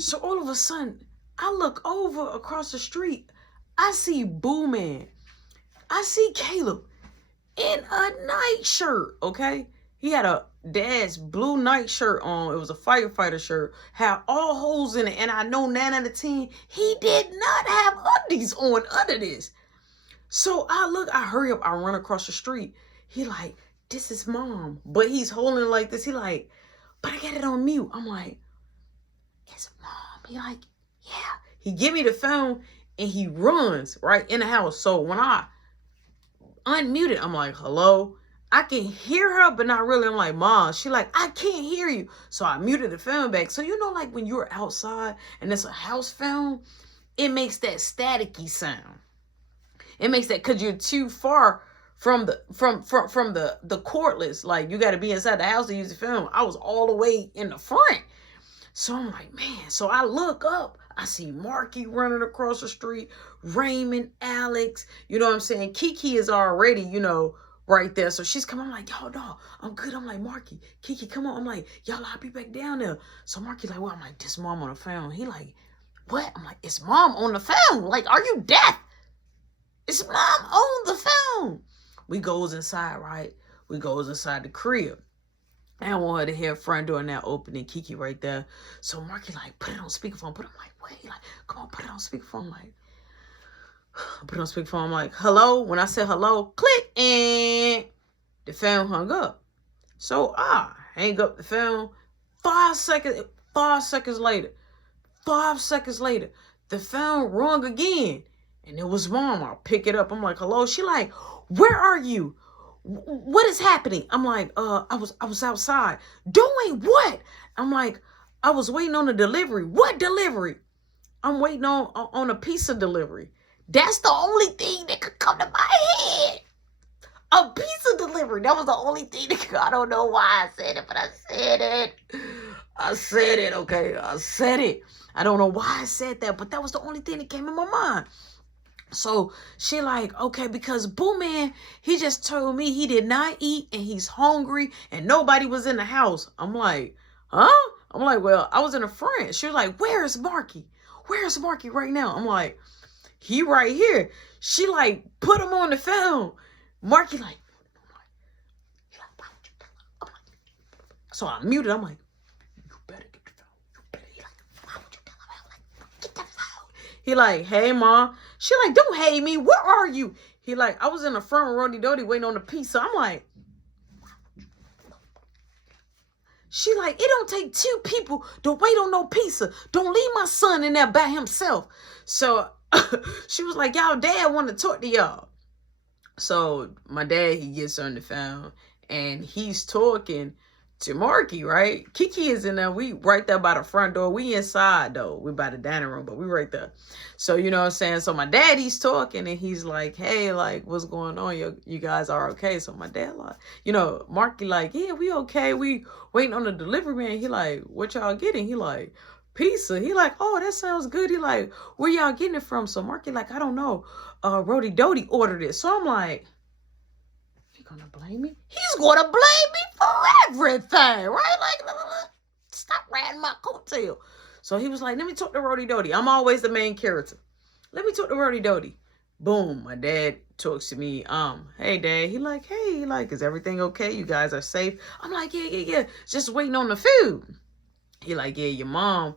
So all of a sudden, I look over across the street. I see Boo Man. I see Caleb in a nightshirt, okay? He had a dad's blue nightshirt on. It was a firefighter shirt. Had all holes in it. And I know 9 out of 10, he did not have undies on under this. So I hurry up, I run across the street. He like, this is mom. But he's holding it like this. He like, but I got it on mute. I'm like, it's mom. He like, yeah. He give me the phone and he runs right in the house. So when I unmuted, I'm like, hello? I can hear her, but not really. I'm like, mom. She like, I can't hear you. So I muted the phone back. So you know, like when you're outside and it's a house phone, it makes that staticky sound. It makes that because you're too far from the cordless. Like you got to be inside the house to use the phone. I was all the way in the front. So I'm like, man. So I look up. I see Marky running across the street. Raymond, Alex. You know what I'm saying? Kiki is already, right there. So she's coming. I'm like, yo, no, I'm good. I'm like, Marky, Kiki, come on. I'm like, y'all, I'll be back down there. So Marky like, well, I'm like, this mom on the phone. He like, what? I'm like, it's mom on the phone. Like, are you deaf? It's mom on the phone. We goes inside, right? We goes inside the crib. I don't want her to hear front door now opening, Kiki right there. So Marky like, put it on speakerphone. But I'm like, wait, like, come on, put it on speakerphone. I'm like, put it on speakerphone. I'm like, hello. When I said hello, click, and the phone hung up. So I hang up the phone. 5 seconds later, the phone rung again. And it was mom. I'll pick it up. I'm like, hello. She like, where are you? What is happening? I'm like, I was outside. Doing what? I'm like, I was waiting on a delivery. What delivery? I'm waiting on a pizza delivery. That's the only thing that could come to my head. A pizza delivery. That was the only thing that could, I don't know why I said it, but I said it. I said it, okay? I said it. I don't know why I said that, but that was the only thing that came in my mind. So she like, okay, because Boo Man, he just told me he did not eat and he's hungry and nobody was in the house. I'm like, huh? I'm like, well, I was in the front. She was like, where's Marky? Where's Marky right now? I'm like, he right here. She like put him on the phone. Marky like, so I muted. I'm like, you better get the phone. You better. He like, why would you tell him? I'm like, get the phone. He like, hey, mom. She like, don't hate me. Where are you? He like, I was in the front with Rody Dodie waiting on the pizza. I'm like, she like, it don't take 2 people to wait on no pizza. Don't leave my son in there by himself. So she was like, y'all dad want to talk to y'all. So my dad, he gets on the phone and he's talking to Marky, right? Kiki is in there. We right there by the front door. We inside though. We by the dining room, but we right there. So you know what I'm saying? So my dad, he's talking and he's like, hey, like, what's going on? You guys are okay? So my dad like, Marky like, yeah, we okay. We waiting on the delivery man. He like, what y'all getting? He like, pizza. He like, oh, that sounds good. He like, where y'all getting it from? So Marky like, I don't know. Rody Dodie ordered it. So I'm like, gonna blame me? He's gonna blame me for everything, right? Like, stop riding my coattail. So he was like, let me talk to Rody Dodie. I'm always the main character. Let me talk to Rody Dodie. Boom, my dad talks to me. Hey dad. He like, hey, is everything okay? You guys are safe? I'm like, yeah. Just waiting on the food. He like, yeah, your mom,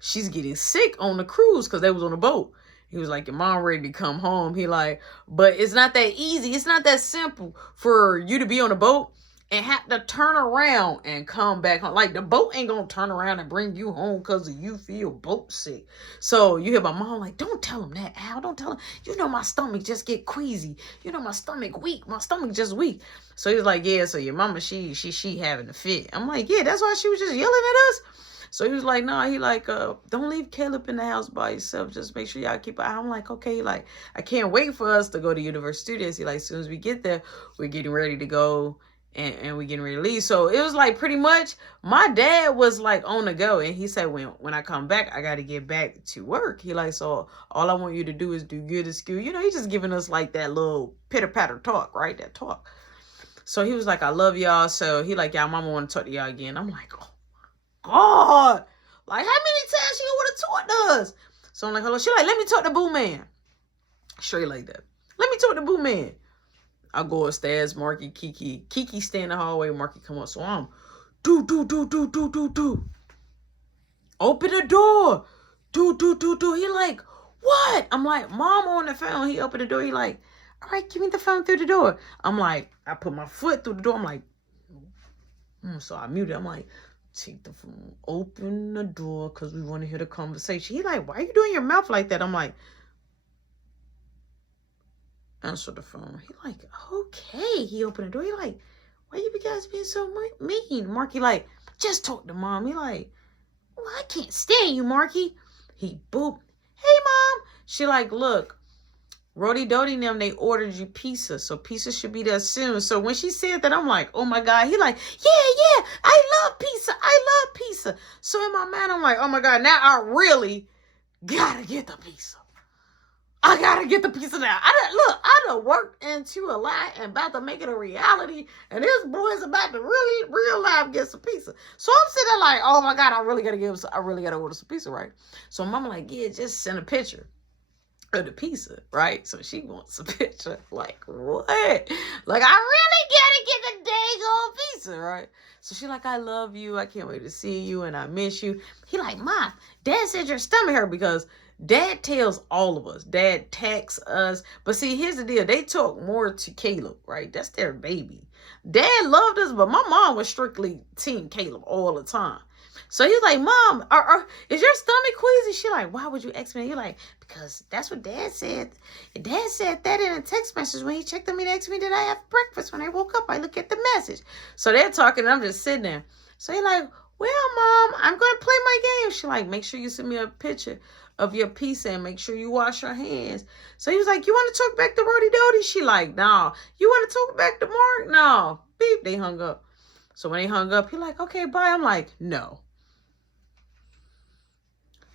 she's getting sick on the cruise because they was on a boat. He was like, your mom ready to come home. He like, but it's not that easy. It's not that simple for you to be on a boat and have to turn around and come back home. Like, the boat ain't going to turn around and bring you home because you feel boat sick. So you hear my mom like, don't tell him that, Al. Don't tell him. My stomach just get queasy. My stomach weak. My stomach just weak. So he was like, yeah, so your mama, she having a fit. I'm like, yeah, that's why she was just yelling at us. So he was like, nah, he like, don't leave Caleb in the house by himself. Just make sure y'all keep an eye. I'm like, okay, like, I can't wait for us to go to Universal Studios. He like, as soon as we get there, we're getting ready to go and we're getting ready to leave. So it was like pretty much my dad was like on the go. And he said, when I come back, I got to get back to work. He like, so all I want you to do is do good at school. He's just giving us like that little pitter-patter talk, right? That talk. So he was like, I love y'all. So he like, y'all mama want to talk to y'all again. I'm like, oh. God, Like, how many times she would have talked to us? So I'm like, hello. She like, let me talk to Boo Man. Straight like that. Let me talk to Boo Man. I go upstairs, Marky, Kiki. Kiki stay in the hallway, Marky come up. So I'm do. Open the door. Do. He like, what? I'm like, Mom on the phone. He opened the door. He like, all right, give me the phone through the door. I'm like, I put my foot through the door. I'm like, so I muted. I'm like, take the phone, open the door, because we want to hear the conversation. He like, why are you doing your mouth like that? I'm like, answer the phone. He like, okay. He opened the door. He like, why you guys being so mean? Marky like, just talk to Mom. He like, well, I can't stand you, Marky. He booped. Hey, Mom. She like, look, Rody Doty and them, they ordered you pizza. So pizza should be there soon. So when she said that, I'm like, oh my God. He like, yeah, I love pizza. So in my mind, I'm like, oh my God, now I really gotta get the pizza. I gotta get the pizza now. I done worked into a lie and about to make it a reality. And this boy's about to really, real life get some pizza. So I'm sitting there like, oh my God, I really gotta order some pizza, right? So Mama like, yeah, just send a picture of the pizza, right? So she wants a picture. Like, what? Like, I really gotta get the dang pizza, right? So she like, I love you. I can't wait to see you. And I miss you. He like, Ma, Dad said your stomach hurt because Dad tells all of us. Dad texts us. But see, here's the deal. They talk more to Caleb, right? That's their baby. Dad loved us, but my mom was strictly Team Caleb all the time. So he's like, Mom, is your stomach queasy? She like, why would you ask me? You're like, because that's what Dad said. And Dad said that in a text message when he checked on me to ask me, did I have breakfast? When I woke up, I look at the message. So they're talking, and I'm just sitting there. So he's like, well, Mom, I'm going to play my game. She like, make sure you send me a picture of your pizza and make sure you wash your hands. So he was like, you want to talk back to Rody Doty? She like, no. You want to talk back to Mark? No. Beep, they hung up. So when they hung up, he like, okay, bye. I'm like, no.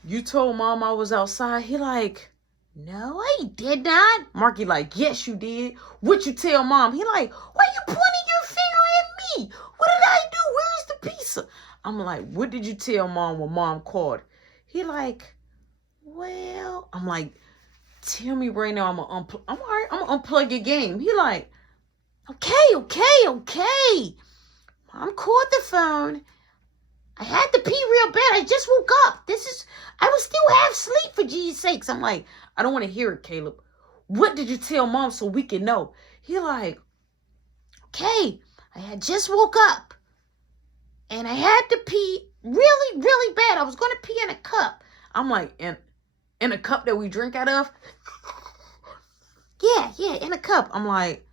You told Mom I was outside. He like, no, I did not. Marky like, yes, you did. What you tell Mom? He like, why you pointing your finger at me? What did I do? Where's the pizza? I'm like, what did you tell Mom when Mom called? He like, well, I'm like, tell me right now. I'm gonna unplug your game. He like, okay. Mom called the phone. I had to pee real bad. I just woke up. I was still half asleep, for Jesus sakes. I'm like, I don't want to hear it, Caleb. What did you tell Mom so we can know? He like, okay, I had just woke up. And I had to pee really, really bad. I was going to pee in a cup. I'm like, in a cup that we drink out of? Yeah, in a cup. I'm like,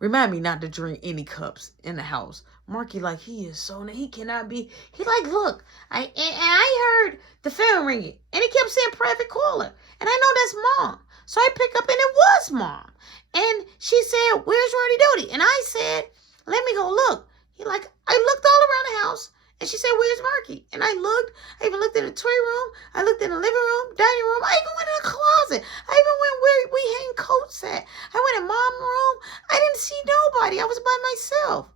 remind me not to drink any cups in the house. Marky like, he is so, he cannot be. He like, look, I heard the phone ringing. And he kept saying private caller. And I know that's Mom. So I pick up and it was Mom. And she said, where's Rody Doty? And I said, let me go look. He like, I looked all around the house. And she said, where's Marky? And I even looked in the toy room. I looked in the living room, dining room. I even went in the closet. I even went where we hang coats at. I went in Mom's room. I didn't see nobody. I was by myself.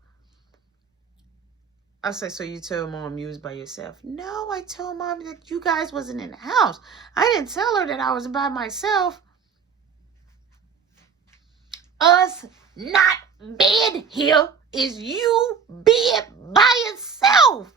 I say, so you told Mom you was by yourself? No, I told Mom that you guys wasn't in the house. I didn't tell her that I was by myself. Us not being here is you being by yourself.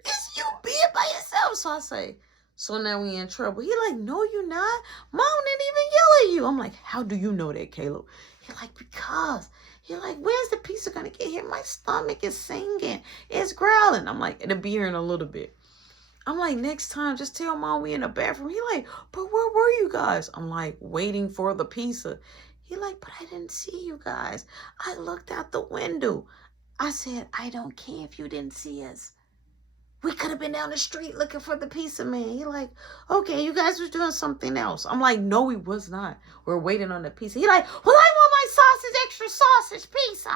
It's you being by yourself. So I say, so now we in trouble. He like, no, you're not. Mom didn't even yell at you. I'm like, how do you know that, Caleb? He like, because. He like, where's the pizza gonna get here? My stomach is singing. It's growling. I'm like, it'll be here in a little bit. I'm like, next time, just tell Mom we in the bathroom. He like, but where were you guys? I'm like, waiting for the pizza. He like, but I didn't see you guys. I looked out the window. I said, I don't care if you didn't see us. We could have been down the street looking for the pizza man. He like, okay, you guys was doing something else. I'm like, no, we was not. We're waiting on the pizza. He like, well, I want my extra sausage pizza.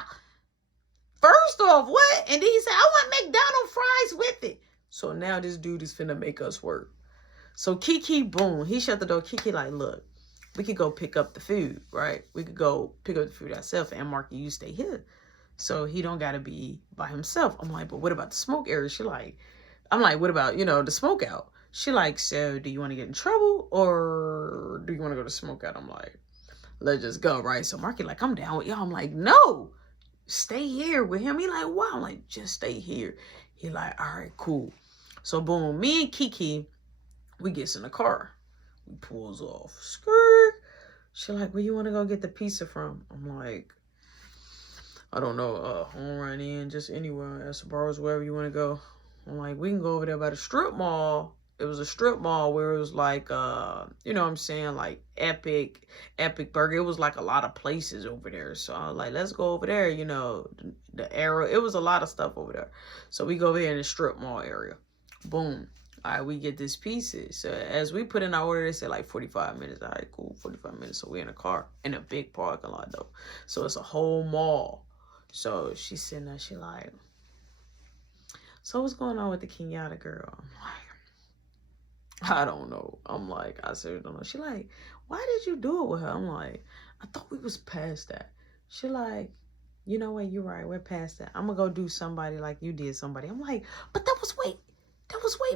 First off, what? And then he said, I want McDonald's fries with it. So now this dude is finna make us work. So Kiki, boom, he shut the door. Kiki like, look, we could go pick up the food, right? We could go pick up the food ourselves, and Marky, you stay here. So he don't got to be by himself. I'm like, but what about the smoke area? She like, I'm like, what about, the smoke out? She like, so do you want to get in trouble or do you want to go to smoke out? I'm like, let's just go, right? So Marky like, I'm down with y'all. I'm like, no, stay here with him. He like, wow. I'm like, just stay here. He like, all right, cool. So boom, me and Kiki, we gets in the car. We pulls off. Skirt. She like, where you want to go get the pizza from? I'm like, I don't know, home run in, just anywhere, Esparros, wherever you want to go. I'm like, we can go over there by the strip mall. It was a strip mall where it was like, you know what I'm saying, like Epic Burger. It was like a lot of places over there. So I was like, let's go over there, the area. It was a lot of stuff over there. So we go over here in the strip mall area. Boom. All right, we get this pizza. So as we put in our order, they said like 45 minutes. All right, cool, 45 minutes. So we're in a car, in a big parking lot though. So it's a whole mall. So she's sitting there, she like, so what's going on with the Kenyatta girl? I'm like, I don't know. I'm like, I seriously don't know. She like, why did you do it with her? I'm like, I thought we was past that. She like, you know what, you're right, we're past that. I'm gonna go do somebody like you did somebody. I'm like, but that was way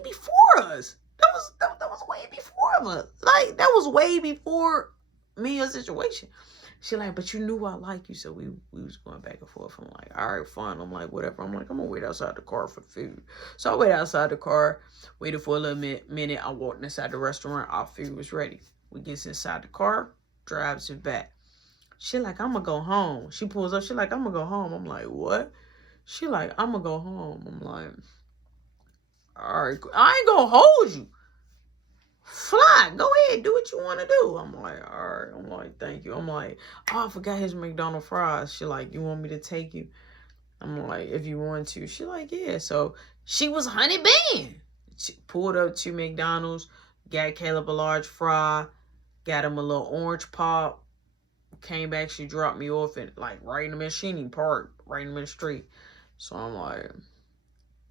before us. That was way before us. Like, that was way before me a situation. She like, but you knew I like you, so we was going back and forth. I'm like, all right, fine. I'm like, whatever. I'm like, I'm gonna wait outside the car for food. So I waited outside the car, waited for a little minute. I walked inside the restaurant. Our food was ready. We gets inside the car, drives it back. She like, I'm gonna go home. She pulls up. She like, I'm gonna go home. I'm like, what? She like, I'm gonna go home. I'm like, all right, I ain't gonna hold you. Fly, go ahead, do what you want to do. I'm like, all right. I'm like, thank you. I'm like, oh, I forgot his McDonald's fries. She like, you want me to take you? I'm like, if you want to. She like, yeah. So she was honey band. She pulled up to McDonald's, got Caleb a large fry, got him a little orange pop, came back, she dropped me off at like right in the machining park, right in the street. So I'm like,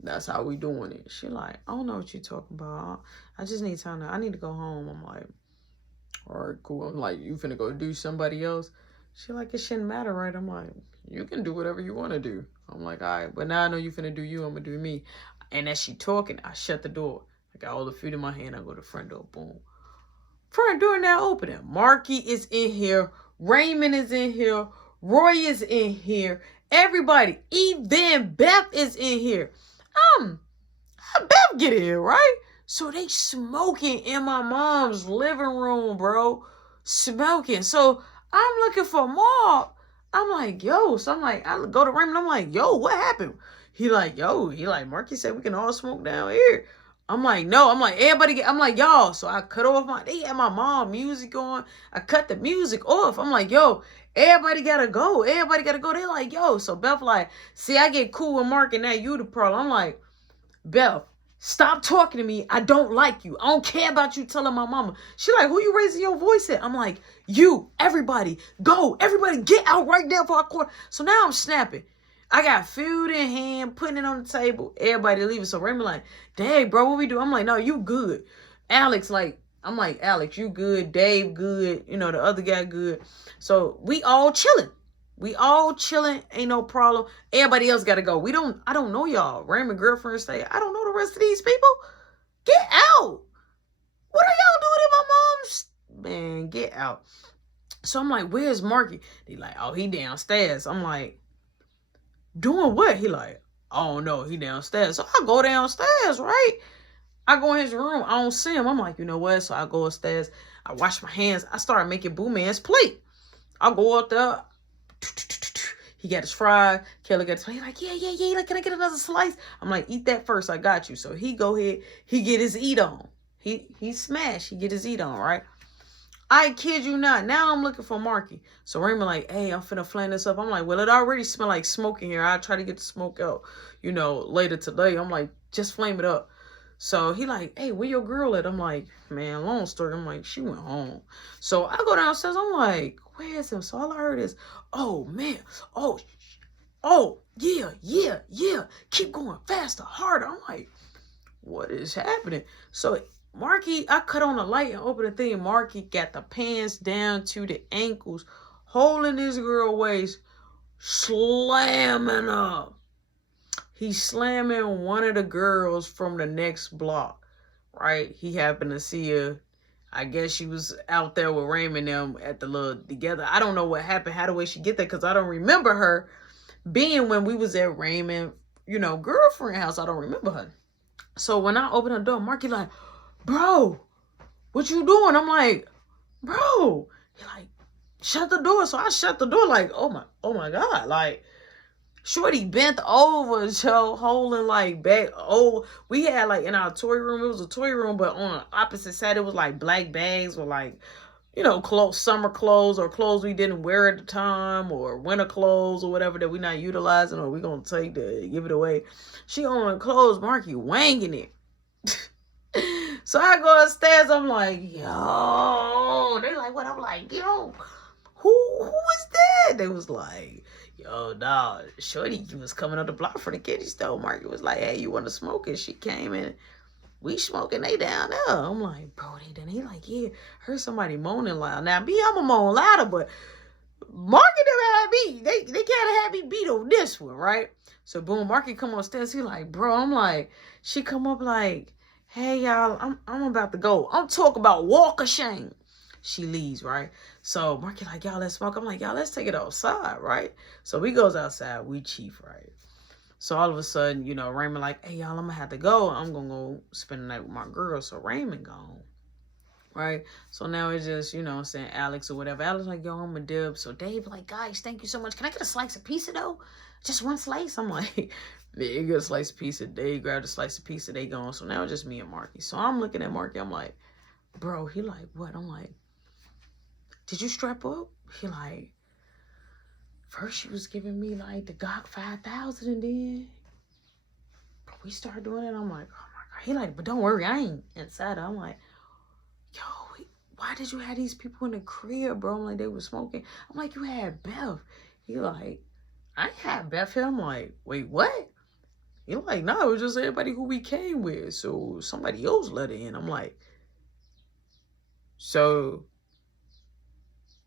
that's how we doing it. She like, I don't know what you're talking about. I just need time I need to go home. I'm like, all right, cool. I'm like, you finna go do somebody else? She like, it shouldn't matter, right? I'm like, you can do whatever you want to do. I'm like, all right, but now I know you finna do you, I'm gonna do me. And as she talking, I shut the door. I got all the food in my hand. I go to the front door, boom. Front door now opening. Marky is in here. Raymond is in here. Roy is in here. Everybody, even Beth is in here. How Beth get in here, right? So they smoking in my mom's living room, bro. Smoking. So I'm looking for Mark. I'm like, yo. So I'm like, I go to Raymond. I'm like, yo, what happened? He like, Marky said we can all smoke down here. I'm like, no. I'm like, everybody I'm like, y'all. So I cut off they had my mom music on. I cut the music off. I'm like, yo, everybody gotta go. Everybody gotta go. They're like, yo. So Beth like, see, I get cool with Mark and now you the problem. I'm like, Beth, stop talking to me. I don't like you. I don't care about you telling my mama. She like, who you raising your voice at? I'm like, you, everybody, go. Everybody get out right now for our court. So now I'm snapping. I got food in hand, putting it on the table. Everybody leaving. So Raymond like, dang, bro, what we do? I'm like, no, you good. Alex like, I'm like, Alex, you good. Dave good. The other guy good. So we all chilling. We all chilling. Ain't no problem. Everybody else got to go. I don't know y'all. Raymond girlfriend say, I don't know the rest of these people. Get out. What are y'all doing in my mom's? Man, get out. So I'm like, where's Marky? They like, oh, he downstairs. I'm like, doing what? He like, oh no, he downstairs. So I go downstairs, right? I go in his room. I don't see him. I'm like, you know what? So I go upstairs. I wash my hands. I start making Boo Man's plate. I go up there. He got his fry. Kelly got his plate. He like, yeah. Like, can I get another slice? I'm like, eat that first. I got you. So he go ahead. He get his eat on. He smash. He get his eat on, right? I kid you not. Now I'm looking for Marky. So Raymond like, hey, I'm finna flame this up. I'm like, well, it already smell like smoke in here. I'll try to get the smoke out, later today. I'm like, just flame it up. So he like, hey, where your girl at? I'm like, man, long story. I'm like, she went home. So I go downstairs. I'm like, where is him? So all I heard is, oh, man. Oh, yeah. Keep going faster, harder. I'm like, what is happening? So Marky, I cut on the light and open the thing. Marky got the pants down to the ankles, holding this girl waist, slamming up. He's slamming one of the girls from the next block, right? He happened to see her. I guess she was out there with Raymond and them at the little together. I don't know what happened. How the way she get there? Because I don't remember her being when we was at Raymond, girlfriend house. I don't remember her. So when I opened the door, Marky like, bro, what you doing? I'm like, bro. He like, shut the door. So I shut the door like, oh my God. Like, Shorty bent over, Joe, holding like back. Oh, we had like in our toy room, it was a toy room, but on the opposite side, it was like black bags with like, clothes, summer clothes or clothes we didn't wear at the time or winter clothes or whatever that we not utilizing or we gonna take to give it away. She on the clothes, Marky wanging it. So I go upstairs, I'm like, yo. They like, what? I'm like, yo, who is that? They was like, yo, dog, Shorty was coming up the block for the kitty store. Marky was like, hey, you want to smoke it? She came in. We smoking, they down there. I'm like, bro, they done. He like, yeah, heard somebody moaning loud. Now, me, I'm a moan louder, but Marky never had me. They can't have me beat on this one, right? So, boom, Marky come upstairs. He like, bro, I'm like, she come up like, hey, y'all, I'm about to go. I'm talking about walk of shame. She leaves, right? So, Marky like, y'all, let's smoke. I'm like, y'all, let's take it outside, right? So, we goes outside. We chief, right? So all of a sudden, Raymond like, hey, y'all, I'm going to have to go. I'm going to go spend the night with my girl. So Raymond gone, right? So now it's just, saying Alex or whatever. Alex like, yo, I'm a dib. So Dave like, guys, thank you so much. Can I get a slice of pizza, though? Just one slice? I'm like, yeah, you get a slice of pizza. Dave grabbed a slice of pizza. They gone. So now it's just me and Marky. So I'm looking at Marky. I'm like, bro, he like, what? I'm like, did you strap up? He like, first she was giving me like the Glock 5,000 and then we started doing it. I'm like, oh my God. He like, but don't worry, I ain't inside. I'm like, yo, why did you have these people in the crib, bro? I'm like, they were smoking. I'm like, you had Beth. He like, I ain't had Beth here. I'm like, wait, what? He like, no, it was just everybody who we came with. So somebody else let it in. I'm like, so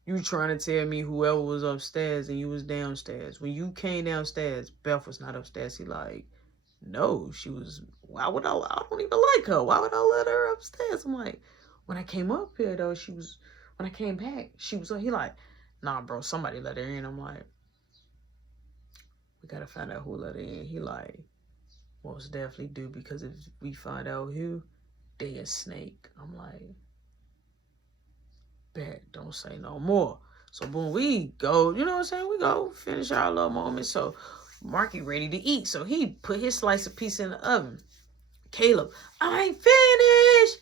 you trying to tell me whoever was upstairs and you was downstairs. When you came downstairs, Beth was not upstairs. He like, no, she was, I don't even like her. Why would I let her upstairs? I'm like, when I came up here though, when I came back, she was, he like, nah, bro, somebody let her in. I'm like, we gotta find out who let her in. He like, most definitely do, because if we find out who, they a snake. I'm like, bet, don't say no more. So boom, we go, you know what I'm saying? We go finish our little moment. So Marky ready to eat. So he put his slice of pizza in the oven. Caleb, I ain't finished.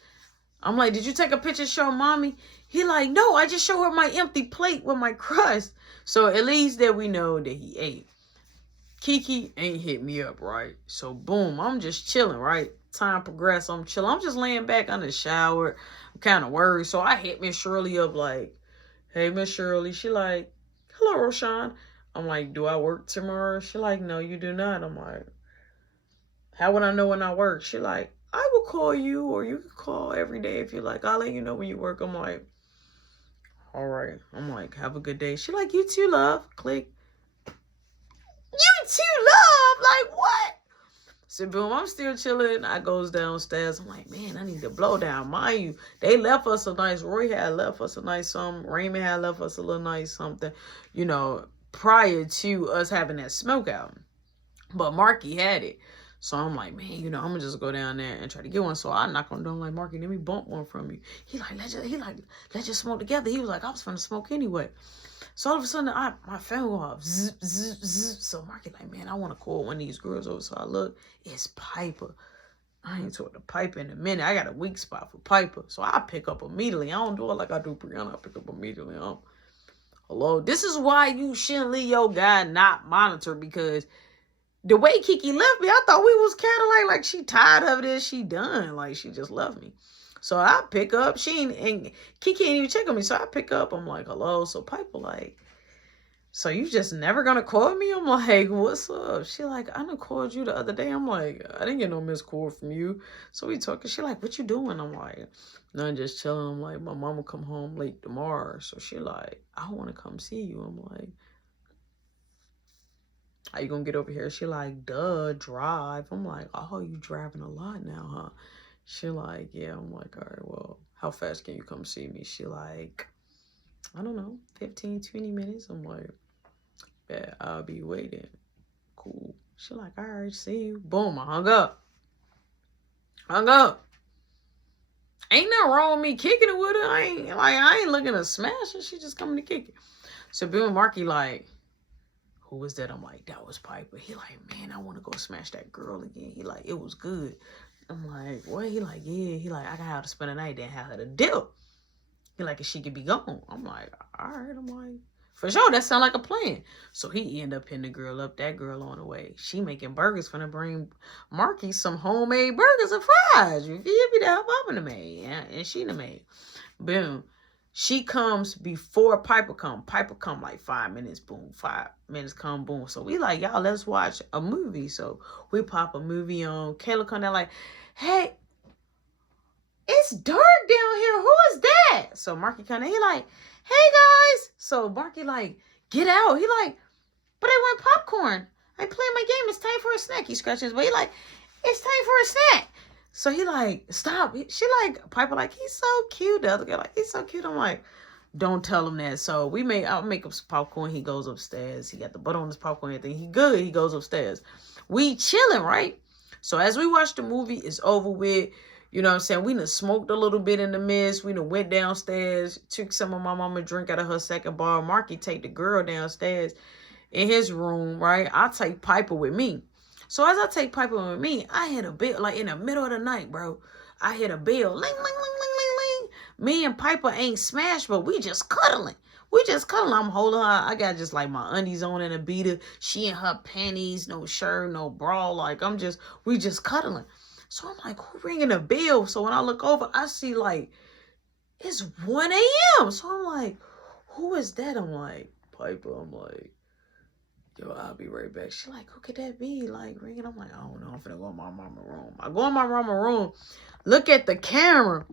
I'm like, did you take a picture show mommy? He like, no, I just show her my empty plate with my crust. So at least that we know that he ate. Kiki ain't hit me up, right? So boom, I'm just chilling, right? Time progressed, I'm chilling. I'm just laying back under the shower. I'm kind of worried. So I hit Miss Shirley up like, hey, Miss Shirley. She like, hello, Roshan. I'm like, do I work tomorrow? She like, no, you do not. I'm like, how would I know when I work? She like, I will call you, or you can call every day if you like. I'll let you know when you work. I'm like, all right. I'm like, have a good day. She like, you too, love. Click. You too, love? Like, what? So, boom, I'm still chilling. I goes downstairs. I'm like, man, I need to blow down. Mind you, they left us a nice, Roy had left us a nice something. Raymond had left us a little nice something, prior to us having that smoke out. But Marky had it. So I'm like, man, I'm going to just go down there and try to get one. So I knock on the door. I'm like, Marky, let me bump one from you. He like, let's just smoke together. He was like, I was finna smoke anyway. So all of a sudden, my phone go off. Zzz, zzz, zzz. So Marky like, man, I want to call one of these girls over. So I look, it's Piper. I ain't talked to Piper in a minute. I got a weak spot for Piper. So I pick up immediately. I don't do it like I do Brianna. I pick up immediately. Hello. This is why you shouldn't leave your guy not monitor, because the way Kiki left me, I thought we was kind of like she tired of this. She done. Like, she just left me. So I pick up. And Kiki ain't even check on me. So I pick up. I'm like, hello. So Piper like, so you just never gonna call me? I'm like, what's up? She like, I done called you the other day. I'm like, I didn't get no missed call from you. So we talking. She like, what you doing? I'm like, nothing, just chilling. I'm like, my mama come home late tomorrow. So she like, I want to come see you. I'm like, How you gonna get over here? She like, duh, drive. I'm like, oh, you driving a lot now, huh? She like, yeah. I'm like, all right, well, how fast can you come see me? She like, I don't know, 15, 20 minutes. I'm like, yeah, I'll be waiting. Cool. She like, all right, see you. Boom, I hung up. Hung up. Ain't nothing wrong with me kicking it with her. I ain't looking to smash her. She just coming to kick it. So Bill and Marky like, who was that? I'm like, that was Piper. He like, man, I want to go smash that girl again. He like, it was good. I'm like, what? He like, yeah. He like, I got her to spend the night, then have her to dip. He like, if she could be gone. I'm like, all right. I'm like, for sure, that sound like a plan. So he end up hitting the girl up. That girl on the way. She making burgers, finna bring Marky some homemade burgers and fries. You feel me? To help up in the maid. And she the maid. Boom. She comes before Piper come. Piper come like 5 minutes. Boom. 5 minutes come. Boom. So we like, y'all, let's watch a movie. So we pop a movie on. Kayla come down like, hey, it's dark down here. Who is that? So Marky come down. He like, hey guys. So Marky like, get out. He like, but I want popcorn. I playing my game. It's time for a snack. He scratches his butt. He like, it's time for a snack. So he like, stop. She like, Piper like, he's so cute. The other girl like, he's so cute. I'm like, don't tell him that. So I'll make up some popcorn. He goes upstairs. He got the butter on his popcorn and everything. He good. He goes upstairs. We chilling, right? So as we watch the movie, it's over with. You know what I'm saying? We done smoked a little bit in the midst. We done went downstairs, took some of my mama drink out of her second bar. Marky take the girl downstairs in his room, right? I take Piper with me. So as I take Piper with me, I hit a bell, like in the middle of the night, bro. I hit a bell, ling, ling, ling, ling, ling, ling. Me and Piper ain't smashed, but we just cuddling. I'm holding her. I got just like my undies on and a beater. She in her panties, no shirt, no bra. Like we just cuddling. So I'm like, who ringing a bell? So when I look over, I see like, it's 1 a.m. So I'm like, who is that? I'm like, Piper. I'm like, yo, I'll be right back. She like, who could that be? Like, ringing. I'm like, I don't know. I'm finna go in my mama room. I go in my mama room, look at the camera.